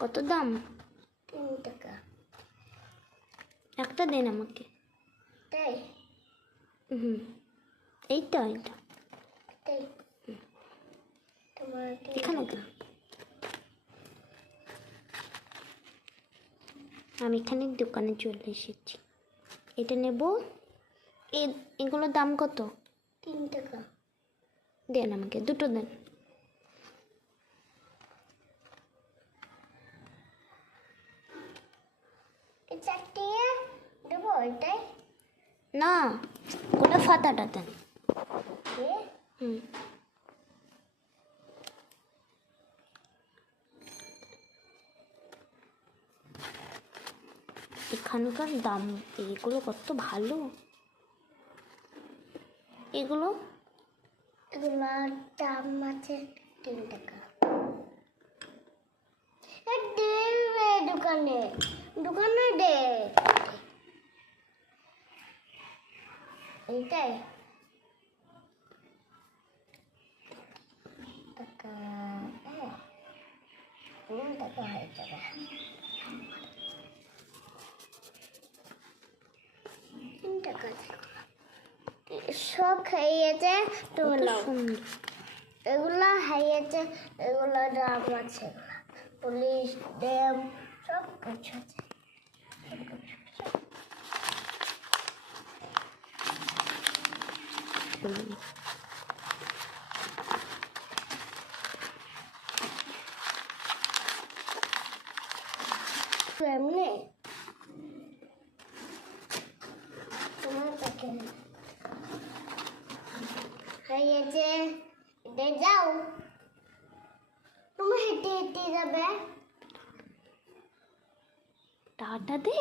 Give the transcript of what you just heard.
কত দাম? 3 টাকা। একটা দেন আমাকে। তাই? এইটা তাই? তোমার এখানে তো আমি এখানে দোকানে চলে এসেছি। এটা নেব। এগুলোর দাম কত? 3 টাকা। দেন আমাকে দুটো দেন। এই চারটে দেবো এটাই? না, ওটা ফাতাটা দেন। হুম। এখানকার দাম এগুলো কত ভালো। এগুলোর দাম আছে 3 টাকা। দেবে দোকানে দে। এইটাই টাকা। 3 টাকা হয়ে যাবে। সব খাইয়েছে তুমি নাও। এগুলা খাইয়েছে, এগুলা দাম আছে, পুলিশ ড্যাম সব কিছু আছে। এমনি তোমার কাছে খাইয়েছে, যাও তুমি হেঁটে হেঁটে যাবে। টাটা দে।